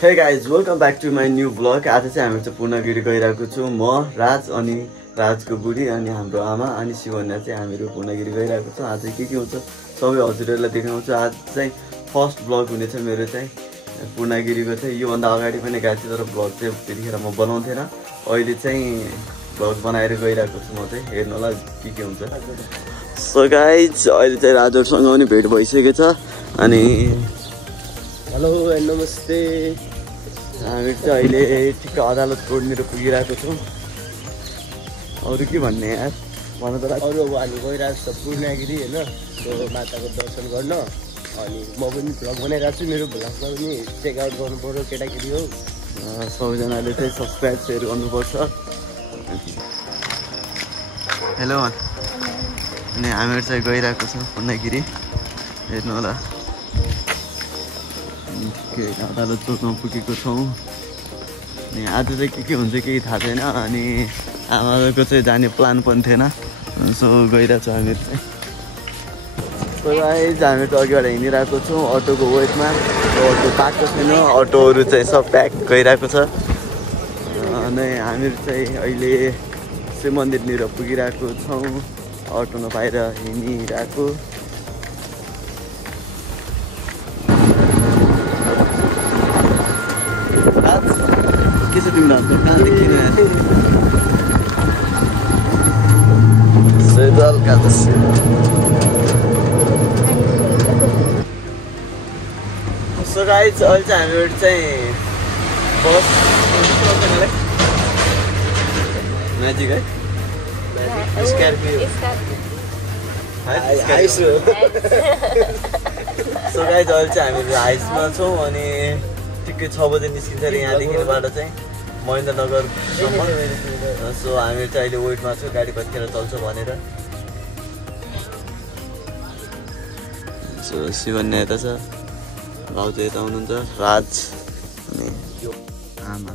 Hey guys, welcome back to my new vlog. आज चाहिँ हामी चाहिँ पूर्णगिरी गइरहेको छु म राज अनि राजको बुढी अनि हाम्रो आमा अनि शिवन्या चाहिँ हामीहरू पूर्णगिरी गइरहेको छौँ। आज के हुन्छ सबै हजुरहरूलाई देखाउँछु। आज चाहिँ फर्स्ट भ्लग हुनेछ मेरो चाहिँ पूर्णगिरीको चाहिँ। योभन्दा अगाडि पनि गएको थिएँ तर भ्लग चाहिँ त्यतिखेर म बनाउँथेन। अहिले चाहिँ भ्लग बनाएर गइरहेको छु म चाहिँ। हेर्नु होला के हुन्छ। सो गाइज अहिले चाहिँ राजहरूसँग पनि भेट भइसकेको छ अनि हेलो नमस्ते। हामी चाहिँ अहिले ठिक्क अदालत रोडनिर पुगिरहेको छौँ। अरू के भन्ने यार भन त। अरू अब हामी गइरहेको छ पूर्णगिरी होइन, त्यो माताको दर्शन गर्न। अनि म पनि भ्लग बनाइरहेको छु, मेरो भ्लगमा पनि चेकआउट गर्नु पर्यो केटाकेटी हो। सबैजनाले चाहिँ सब्सक्राइब सेयर गर्नुपर्छ। हेलो अनि हामीहरू चाहिँ गइरहेको छौँ पूर्णगिरी। हेर्नु होला अदालत चोकमा पुगेको छौँ। अनि आज चाहिँ के हुन्छ केही थाहा छैन। अनि आमाको चाहिँ जाने प्लान पनि थिएन। सो गइरहेको छौँ हामीहरू चाहिँ। हामीहरू चाहिँ अघिबाट हिँडिरहेको छौँ अटोको वेटमा। अटो पाएको छैन, अटोहरू चाहिँ सब प्याक गइरहेको छ। अनि हामीहरू चाहिँ अहिले शिव मन्दिरनिर पुगिरहेको छौँ। अटो नपाएर हिँडिरहेको। के छ तिम्रो हातमा कहाँदेखि सो गाइज अहिले चाहिँ हामीहरू चाहिँ बस म्याजिक है स्कर्पियो। सो गाइज अहिले चाहिँ हामीहरू हाइसमा छौँ अनि ठिकै 6 बजे निस्किन्छ अरे यहाँदेखिबाट चाहिँ महेन्द्रनगरसम्म। सो हामीहरू चाहिँ अहिले वेटमा छौँ गाडी कतिखेर चल्छ भनेर। सो शिवन्या यता छ, भाउजू यता हुनुहुन्छ, राज अनि आमा।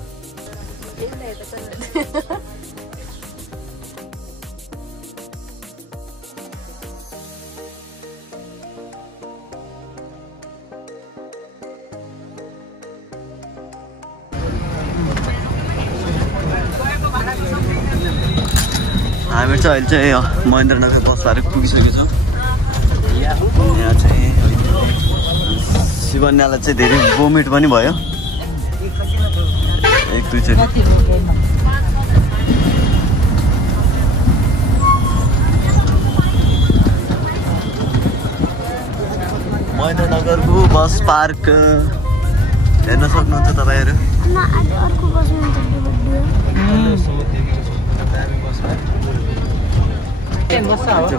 हामी चाहिँ अहिले चाहिँ महेन्द्रनगर बस पार्क पुगिसकेको छौँ। यहाँ चाहिँ शिवन्यालाई चाहिँ धेरै भोमिट पनि भयो एक दुईचोटि। महेन्द्रनगरको बस पार्क हेर्न सक्नुहुन्छ तपाईँहरू।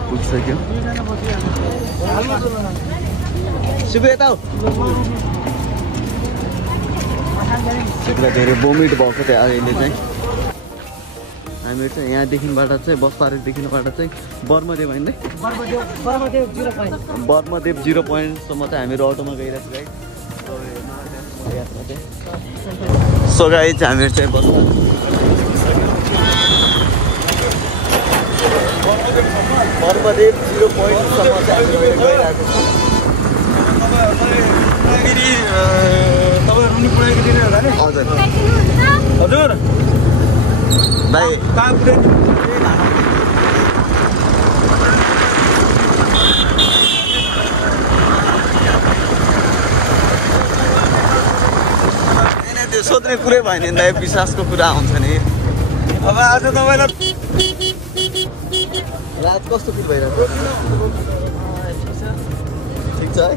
पुगिसक्यो शिवलाई धेरै भोमिट भएको थियो अहिले चाहिँ। हामीहरू चाहिँ यहाँदेखिबाट चाहिँ बस पार्कदेखिबाट चाहिँ बर्मदेव होइन बर्मदेव 0 पोइन्टसम्म चाहिँ हामीहरू अटोमा गइरहेको छु गाइस। सो गाइस हामीहरू चाहिँ बस बर्मदेव 0 पोइन्टसम्म चाहिँ हामी गइरहेको छौँ। हजुर हजुर भाइ त्यो सोध्ने कुरै भएन नि दाइ, विश्वासको कुरा हुन्छ नि। अब आज तपाईँलाई रात कस्तो फिल भइरहेको ठिक छ है।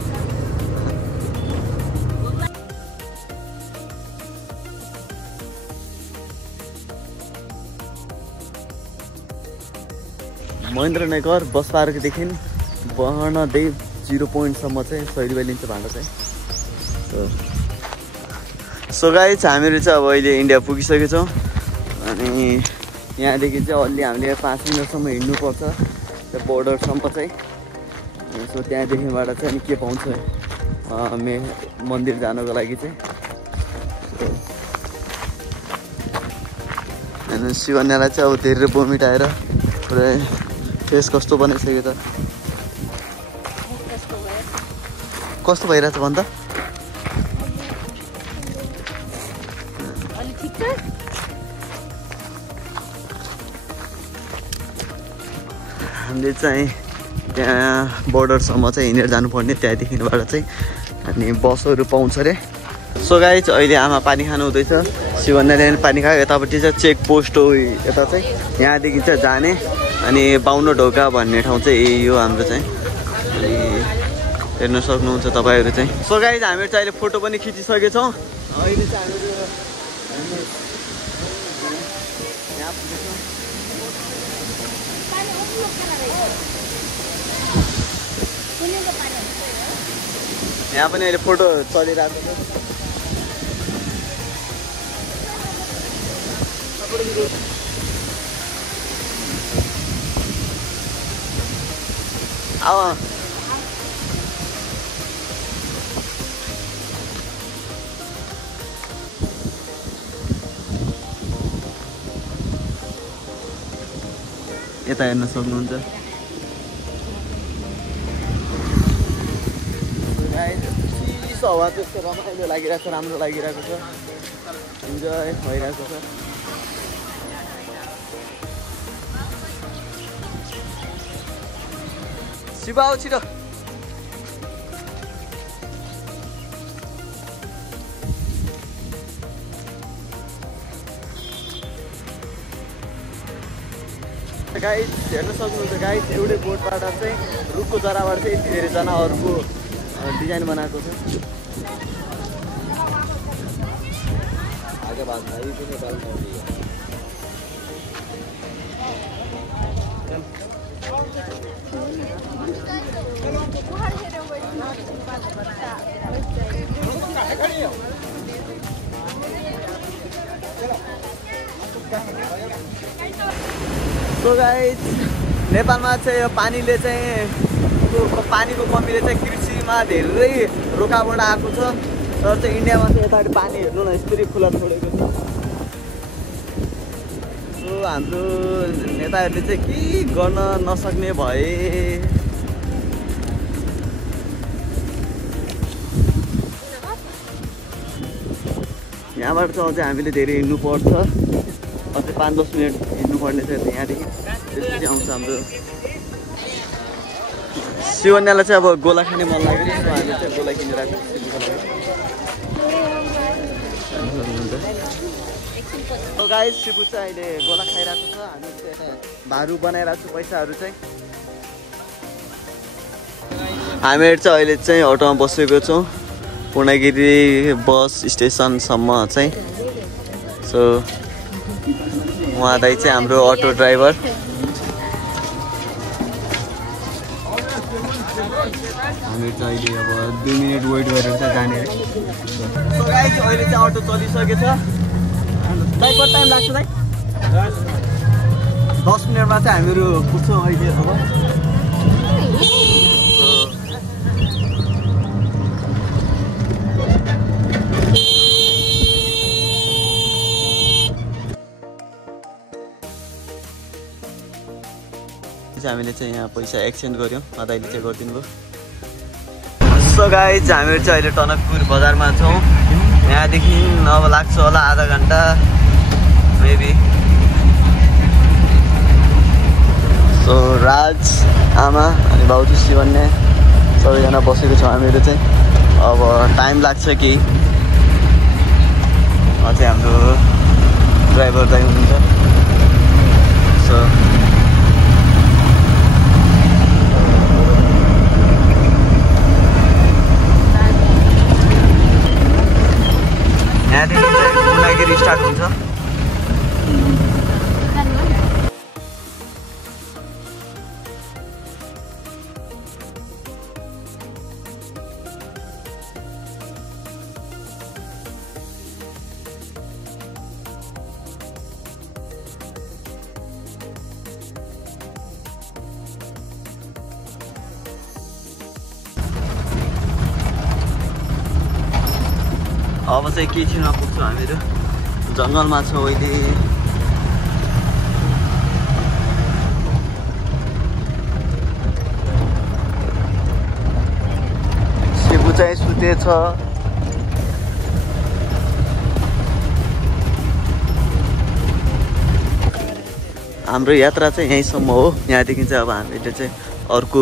महेन्द्रनगर बस पार्कदेखि बर्मदेव 0 पोइन्टसम्म चाहिँ 100 रुपियाँ लिन्छ भाडा चाहिँ। सो गाइस हामीहरू चाहिँ अब अहिले इन्डिया पुगिसकेको छौँ। अनि यहाँदेखि चाहिँ अलि हामीले 5 मिनटसम्म हिँड्नुपर्छ त्यो बोर्डरसम्म चाहिँ। सो त्यहाँदेखिबाट चाहिँ अनि के पाउँछ मन्दिर जानको लागि चाहिँ। अनि शिवन्यालाई चाहिँ अब धेरै भोमिट आएर पुरै फेस कस्तो बनाइसक्यो त। कस्तो भइरहेछ भन् त। हामीले चाहिँ त्यहाँ बोर्डरसम्म चाहिँ हिँडेर जानुपर्ने, त्यहाँदेखिबाट चाहिँ अनि बसहरू पाउँछ अरे। सो गाइस अहिले आमा पानी खानु हुँदैछ, शिवन्याले पनि पानी खायो। यतापट्टि चाहिँ चेक पोस्ट हो, यता चाहिँ यहाँदेखि चाहिँ जाने अनि बाहुन ढोका भन्ने ठाउँ चाहिँ यही हो हाम्रो चाहिँ। अनि हेर्न सक्नुहुन्छ तपाईँहरू चाहिँ। सो गाइस हामीहरू चाहिँ अहिले फोटो पनि खिचिसकेछौँ। अहिले चाहिँ हामीहरू यहाँ पनि अहिले फोटो चलिरहेको छ। यता हेर्न सक्नुहुन्छ। चिसो हावा त्यस्तो रमाइलो लागिरहेको छ, राम्रो लागिरहेको छ, इन्जोय भइरहेको छ। शिव आऊ छिटो। गाइस हेर्न सक्नुहुन्छ गाइस, एउटै बोटबाट चाहिँ रुखको जराबाट चाहिँ यति धेरै जनावरको डिजाइन बनाएको छ। सो गाइस नेपालमा चाहिँ यो पानीले चाहिँ पानीको कमीले चाहिँ कृषिमा धेरै रोकावट आएको छ। तर चाहिँ इन्डियामा चाहिँ यतापट्टि पानी हेर्नु न यसरी खुला छोडेको छ। सो हाम्रो नेताहरूले चाहिँ के गर्न नसक्ने भए। यहाँबाट चाहिँ अझै हामीले धेरै हिँड्नु पर्छ, अझै 5-10 मिनट हिँड्नुपर्ने छ यहाँदेखि। त्यसपछि आउँछ हाम्रो शिवन्यालाई चाहिँ अब गोला खाने मन लाग्यो नि, हामीले चाहिँ गोला किनेर आएको छ। गाइस शिवु चाहिँ अहिले गोला खाइरहेको छ, हामी चाहिँ भारू बनाइरहेको छु पैसाहरू चाहिँ। हामीहरू चाहिँ अहिले चाहिँ अटोमा बसेको छौँ पूर्णगिरी बस स्टेसनसम्म चाहिँ। सो उहाँ दाइ चाहिँ हाम्रो अटो ड्राइभर। हामी चाहिँ अहिले अब 2 मिनट वेट गरेर चाहिँ जाने। सो गाइस अहिले चाहिँ अटो चलिसकेछ। दाइ कति टाइम लाग्छ दाइ? 10 मिनटमा चाहिँ हामीहरू पुग्छौँ अहिले। अब हामीले चाहिँ यहाँ पैसा एक्सचेन्ज गऱ्यौँ, दाइले चाहिँ गरिदिनु भयो। सो गाइस हामीहरू चाहिँ अहिले टनकपुर बजारमा छौँ। यहाँदेखि अब लाग्छ होला आधा घन्टा मेबी। सो राज आमा अनि भाउजू शिवन्या सबैजना बसेको छौँ हामीहरू चाहिँ। अब टाइम लाग्छ कि अझै हाम्रो ड्राइभर दाइ हुनुहुन्छ। सो यहाँदेखि चाहिँ पूर्णगिरी स्टार्ट हुन्छ। अब चाहिँ केटीमा पुग्छौँ हामीहरू, जङ्गलमा छौँ अहिले। शिवु चाहिँ सुतेछ। हाम्रो यात्रा चाहिँ यहीँसम्म हो। यहाँदेखि चाहिँ अब हामीले चाहिँ अर्को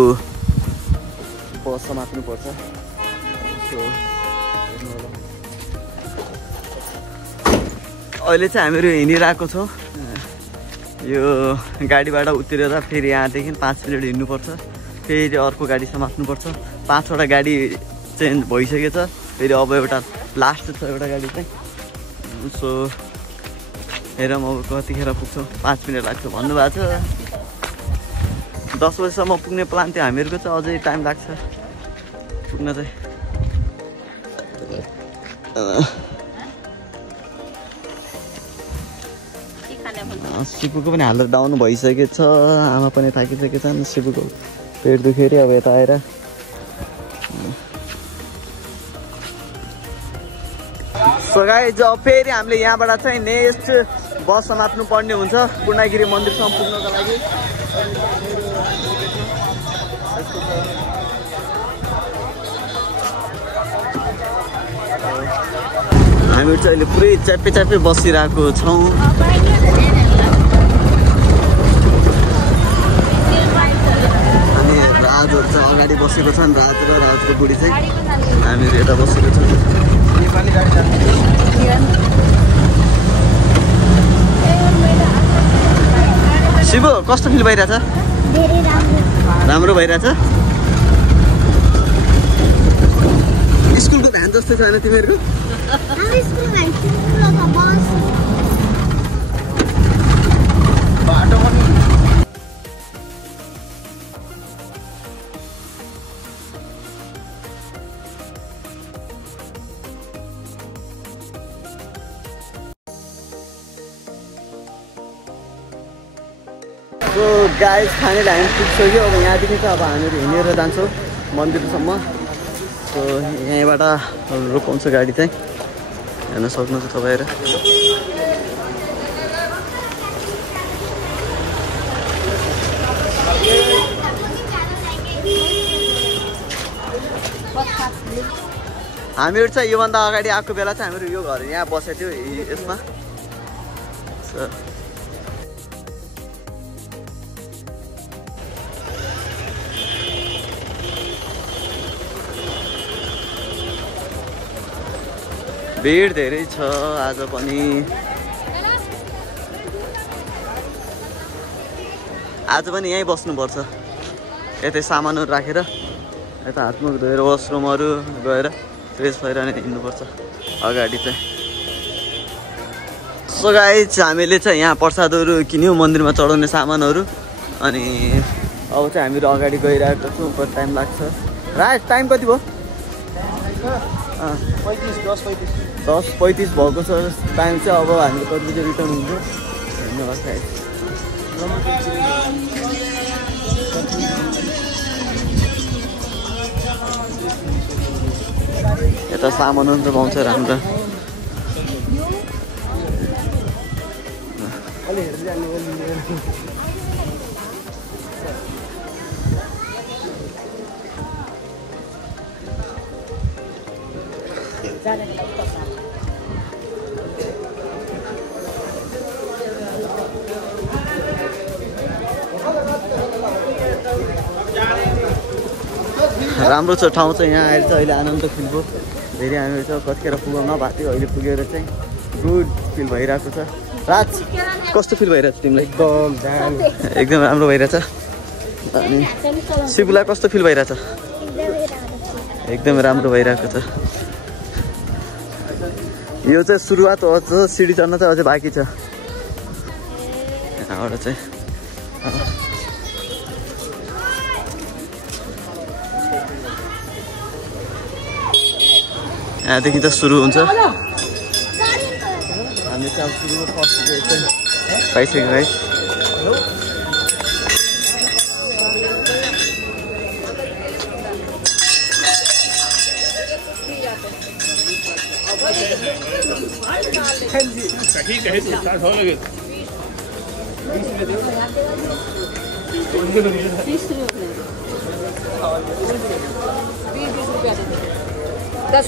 बस समात्नुपर्छ। अहिले चाहिँ हामीहरू हिँडिरहेको छौँ। यो गाडीबाट उत्रेर फेरि यहाँदेखि 5 मिनट हिँड्नुपर्छ। फेरि अर्को गाडी समात्नुपर्छ। 5वटा गाडी चेन्ज भइसकेछ। फेरि अब एउटा लास्ट छ एउटा गाडी चाहिँ। सो हेरौँ अब कतिखेर पुग्छौँ। 5 मिनट लाग्छ भन्नुभएको छ। 10 बजीसम्म पुग्ने प्लान थियो हामीहरूको चाहिँ। अझै टाइम लाग्छ पुग्न चाहिँ। सिपुको पनि हालत डाउन भइसकेको छ। आमा पनि थाकिसकेको छन्। सिपुको पेट दुख्यो अरे अब यता आएर। सो गाइज अब फेरि हामीले यहाँबाट चाहिँ नेक्स्ट बस समात्नु पर्ने हुन्छ पूर्णगिरी मन्दिरसम्म पुग्नको लागि। हामी चाहिँ अहिले पुरै च्याप्पे बसिरहेको छौँ। अनि राजहरू चाहिँ अगाडि बसेको छन्। राज र राजको बुढी चाहिँ हामीहरू यता बसेको छौँ। शिवु कस्तो फिल भइरहेछ? राम्रो भइरहेछ। स्कुलको भ्यान जस्तो छैन तिमीहरूको? सो गाइज फाइनली हामी पुगिसक्यो। अब यहाँदेखि चाहिँ अब हामीहरू हिँडेर जान्छौँ मन्दिरसम्म। सो यहीँबाट रोकाउँछ गाडी चाहिँ। हेर्न सक्नुहुन्छ तपाईँहरू। हामीहरू चाहिँ योभन्दा अगाडि आएको बेला चाहिँ हामीहरू यो घर यहाँ बसेको थियो यसमा। भिड धेरै छ आज पनि। आज पनि यहीँ बस्नुपर्छ। यतै सामानहरू राखेर यता हातमुख धोएर वासरुमहरू गएर फ्रेस भएर नै हिँड्नुपर्छ अगाडि चाहिँ। सो गाइज हामीले चाहिँ यहाँ प्रसादहरू किन्यौँ मन्दिरमा चढाउने सामानहरू। अनि अब चाहिँ हामीहरू अगाडि गइरहेको छौँ। कति टाइम लाग्छ? राज टाइम कति भयो? 10:35 भएको छ टाइम चाहिँ। अब हामीले कति बजी रिटर्न हुन्छ हेर्नुहोस् गाइज। यता सामानहरू त पाउँछ राम्रो। राम्रो छ ठाउँ चाहिँ। यहाँ आएर चाहिँ अहिले आनन्द फिल भयो। धेरै हामीहरू चाहिँ कतिखेर पुगौँ नभएको थियो। अहिले पुगेर चाहिँ गुड फिल भइरहेको छ। राज कस्तो फिल भइरहेछ तिमीलाई? एकदम राम्रो भइरहेछ। अनि शिवलाई कस्तो फिल भइरहेछ? एकदमै राम्रो भइरहेको छ। यो चाहिँ सुरुवात हो। सिडी चढ्न चाहिँ अझै बाँकी छ। यहाँबाट चाहिँ यहाँदेखि त सुरु हुन्छ। हामी चाहिँ अब सुरुको फर्स्ट डे चाहिँ पाइसक्यौँ है।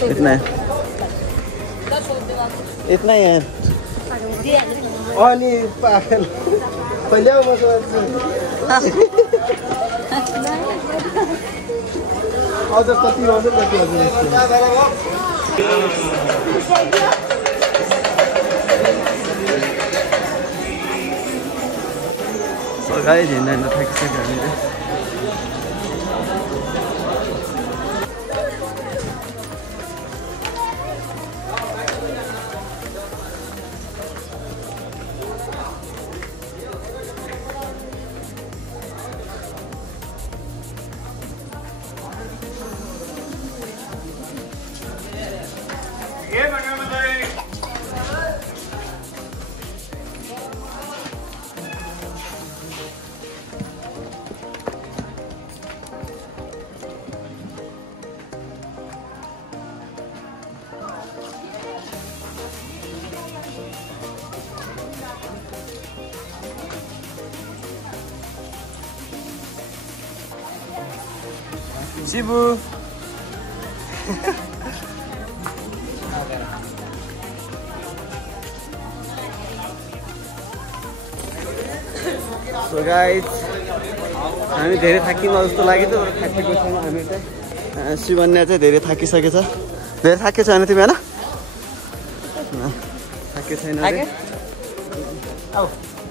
इतना है, इतना ही है। अनि पागल पहिले अझ कति आउँछ कति आउँछ गाइस हिँड्न थाकिसक्यो हामीले Shibu. So guys, हामी धेरै थाकिमा जस्तो लाग्यो त तर थाकेको छैन हामी चाहिँ शिवन्या चाहिँ धेरै थाकिसकेछ धेरै थाकेको छैन तिमी हैन थाकेको छैन अरे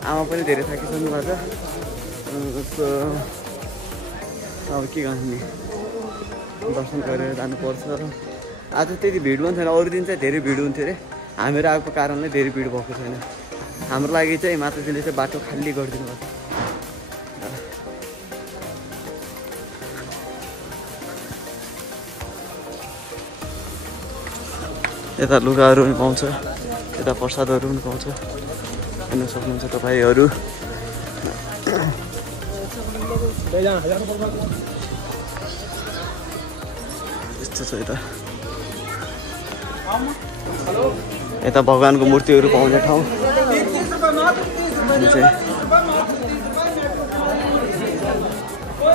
आमा पनि धेरै थाकिसक्नु भएको छ अब के गर्ने दर्शन गरेर जानुपर्छ आज त्यति भिड पनि छैन अरू दिन चाहिँ धेरै भिड हुन्थ्यो अरे हामीहरू आएको कारणले धेरै भिड भएको छैन हाम्रो लागि चाहिँ माताजीले चाहिँ बाटो खाली गरिदिनु भएको यता लुगाहरू पनि पाउँछ यता प्रसादहरू पनि पाउँछ हेर्न सक्नुहुन्छ तपाईँहरू यस्तो छ यता भगवानको मूर्तिहरू पाउने ठाउँ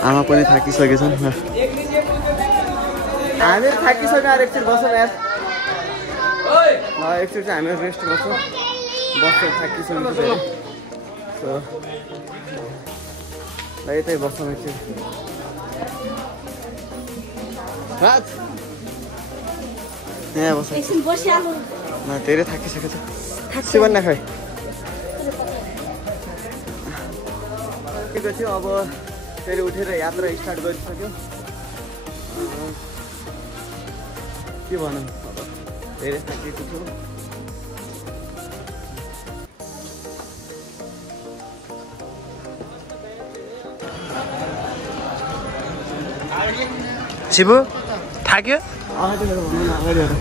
आमा पनि थाकिसकेछन् हामीहरू थाकिसक्यो एकछिन बसौँ यार एकचोटि चाहिँ हामीहरू रेस्ट गर्छौँ बस्छ थाकिसकेको धेरै सो ल यतै बस्छौँ एकछिन राज यहाँ बस्छ धेरै थाकिसकेको छ शिवन्या खै के थियो अब फेरि उठेर यात्रा स्टार्ट गरिसक्यो के भनौँ अब धेरै थाकिएको छु शिबु थाक्यो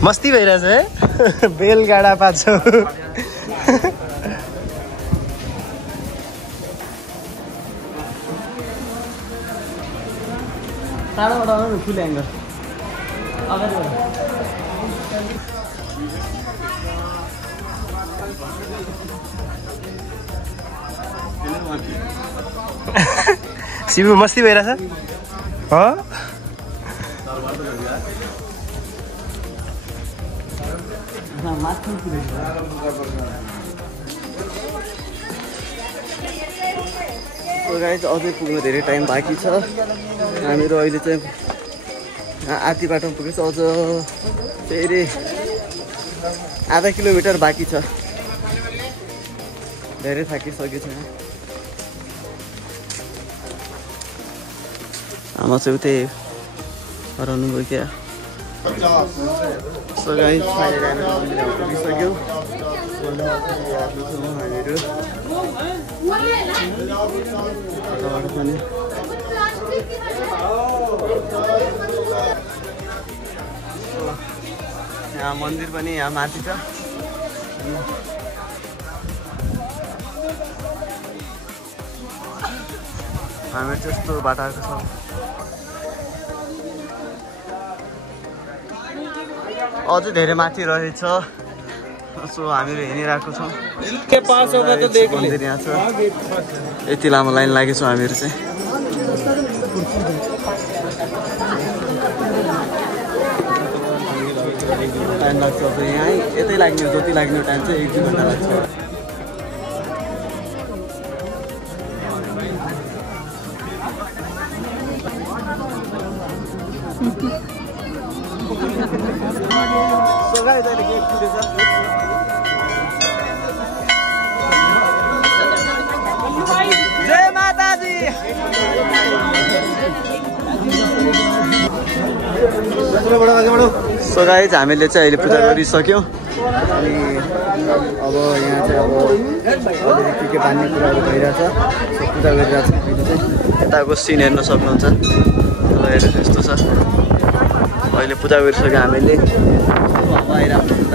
मस्ती भइरहेछ है बेलगाडा पाछौ टाढोबाट आउनु फुल एङ्गल अगाडि शिबु मस्ती भइरहेछ हो गाइस अझै पुग्नु धेरै टाइम बाँकी छ हामीहरू अहिले चाहिँ आधी बाटोमा पुगेछ अझ फेरि आधा किलोमिटर बाँकी छ धेरै थाकिसकेको छ आमा चाहिँ उतै हराउनु भयो क्या सो गाइस फाइनली हामी मन्दिरमा पुगिसक्यौँ हामीहरू पनि यहाँ मन्दिर पनि यहाँ माथि छ हामी त्यस्तो बाटो आएको छौँ अझै धेरै माथि रहेछ सो हामीहरू हिँडिरहेको छौँ मन्दिर यहाँ छ यति लामो लाइन लागेको छौँ हामीहरू चाहिँ टाइम लाग्छ अब यहाँ यतै लाग्ने जति लाग्ने टाइम चाहिँ 1-2 घन्टा लाग्छ जय माताजी। सो गाइस हामीले चाहिँ अहिले पूजा गरिसक्यौँ अनि अब यहाँ चाहिँ अब अलिअलि के बान्ने कुराहरू भइरहेछ। सो पूजा गरिरहेछ अहिले चाहिँ यताको सिन हेर्न सक्नुहुन्छ। हेर्नु यस्तो छ। अहिले पूजा गरिसक्यो हामीले। हावा आइरहेको हुन्छ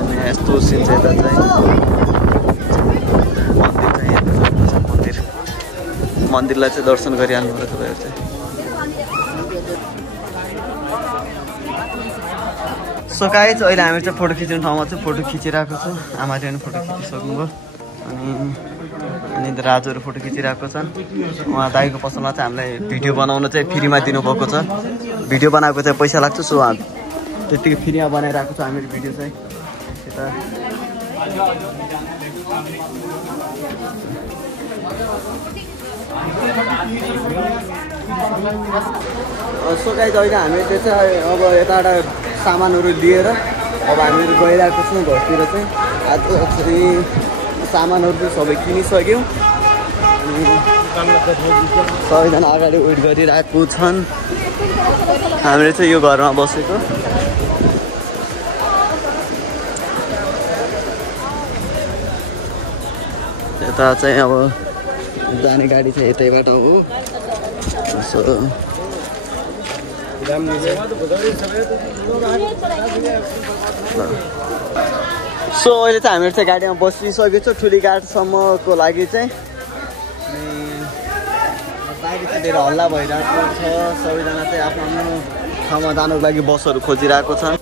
अनि यस्तो सिन चाहिँ यता चाहिँ मन्दिर चाहिँ हेर्नु सक्नुहुन्छ। मन्दिरलाई चाहिँ दर्शन गरिहाल्नु पर्यो तपाईँहरू चाहिँ। सो गाइस अहिले हामी चाहिँ फोटो खिच्ने ठाउँमा चाहिँ फोटो खिचिरहेको छु। आमाले पनि फोटो खिचिसक्नुभयो अनि राजुहरू फोटो खिचिरहेको छन्। उहाँ दाइको पसलमा चाहिँ हामीलाई भिडियो बनाउन चाहिँ फ्रीमा दिनुभएको छ। भिडियो बनाएको चाहिँ पैसा लाग्छ। सो त्यतिकै फ्रीमा बनाइरहेको छ हामीले भिडियो चाहिँ यता। सो गाइस अहिले हामीले चाहिँ अब यताबाट सामानहरू लिएर अब हामीहरू गइरहेको छौँ घरतिर चाहिँ। आज चाहिँ सामानहरू चाहिँ सबै किनिसक्यौँ। सबैजना अगाडि वेट गरिरहेको छन्। हामीले चाहिँ यो घरमा बसेको। यता चाहिँ अब जाने गाडी चाहिँ यतैबाट हो। सो अहिले चाहिँ हामीहरू चाहिँ गाडीमा बसिसकेको छौँ ठुली घाटसम्मको लागि चाहिँ। बाहिर चाहिँ धेरै हल्ला भइरहेको छ। सबैजना चाहिँ आफ्नो आफ्नो ठाउँमा जानुको लागि बसहरू खोजिरहेको छन्।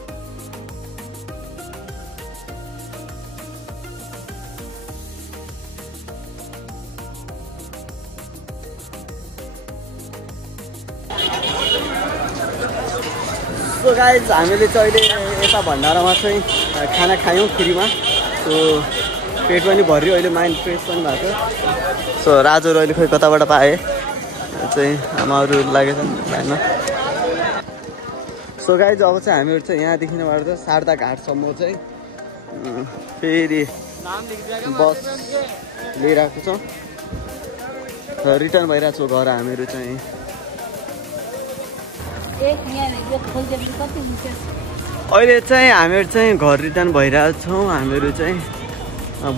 सो गाइस हामीले चाहिँ अहिले यता भण्डारामा चाहिँ खाना खायौँ फ्रीमा। सो पेट पनि भर्यो। अहिले माइन्ड फ्रेस पनि भएको। सो राजुहरू अहिले खोइ कताबाट पाएँ चाहिँ आमाहरू लागेको छन् लाइनमा। सो गाइस अब चाहिँ हामीहरू चाहिँ यहाँदेखिबाट चाहिँ शारदा घाटसम्म चाहिँ फेरि बस लिइरहेको छौँ। रिटर्न भइरहेको छौँ घर हामीहरू चाहिँ। अहिले चाहिँ हामीहरू चाहिँ घर रिटर्न भइरहेको छौँ। हामीहरू चाहिँ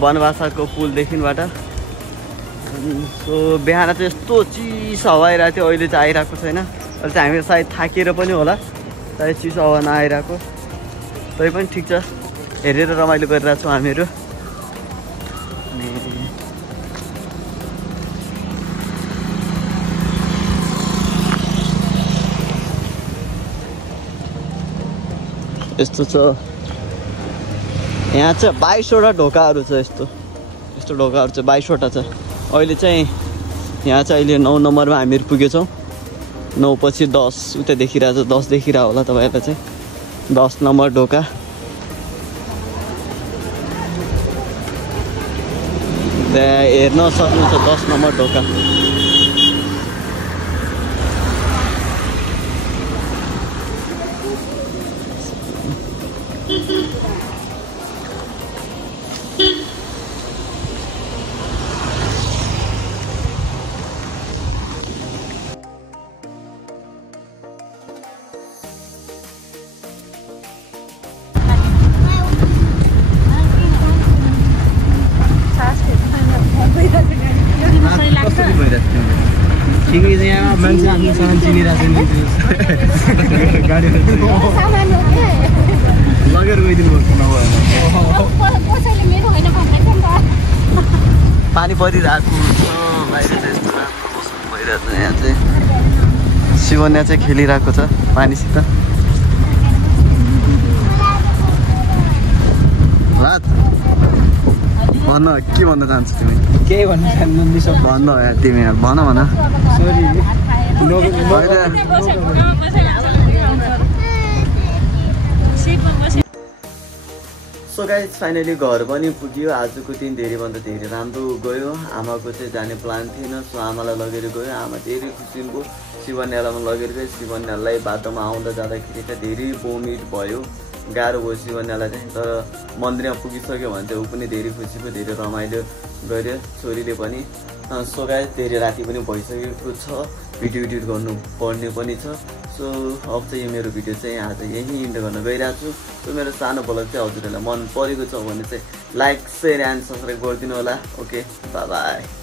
बनबासाको पुलदेखिबाट। सो बिहान चाहिँ यस्तो चिसो हावा आइरहेको थियो। अहिले चाहिँ आइरहेको छैन। अहिले चाहिँ हामीहरू सायद थाकेर पनि होला सायद चिसो हावा नआइरहेको। तै पनि ठिक छ। हेरेर रमाइलो गरिरहेको छौँ हामीहरू। यस्तो छ। यहाँ चाहिँ 22वटा ढोकाहरू छ। यस्तो ढोकाहरू चाहिँ 22वटा छ। अहिले चाहिँ यहाँ चाहिँ अहिले 9 नम्बरमा हामीहरू पुगेछौँ। 9 पछि 10 उता देखिरहेको छ। 10 देखिरहेको होला तपाईँहरूलाई चाहिँ। 10 नम्बर ढोका। त्यहाँ हेर्न सक्नुहुन्छ 10 नम्बर ढोका। ठिकै छ। यहाँ मान्छे आफ्नो सामान चिनिरहेको छ। लगेर गइदिनु पर्छ नभए पानी परिरहेको छ बाहिर चाहिँ। यस्तो राम्रो मौसम भइरहेको छ। यहाँ चाहिँ शिवन्या चाहिँ खेलिरहेको छ पानीसित। भन के भन्न चाहन्छौ तिमी? केही भन्न चाहन्छु भन्न तिमी भन भन। Sorry so so guys finally घर पनि पुग्यो। आजको दिन धेरैभन्दा धेरै राम्रो गयो। आमाको चाहिँ जाने प्लान थिएन, सो आमालाई लगेर गयो। आमा धेरै खुसी भयो। शिवन्यालाई लगेर गयो। शिवन्यालाई बाटोमा आउँदा जाँदाखेरि चाहिँ धेरै बोमिट भयो, गाह्रो भयो शिवन्यालाई चाहिँ। तर मन्दिरमा पुगिसक्यो भने चाहिँ ऊ पनि धेरै खुसी भयो, धेरै रमाइलो गऱ्यो छोरीले पनि। सो गाइस धेरै राति पनि भइसकेको छ, भिडियो एडिट गर्नु पर्ने पनि छ। सो अब चाहिँ यो मेरो भिडियो चाहिँ आज यही इन्ड गर्न गइरहेको छु। सो मेरो सानो ब्लग चाहिँ हजुरहरूलाई मन परेको छ भने चाहिँ लाइक, सेयर एन्ड सब्सक्राइब गरिदिनु होला। Okay, by by.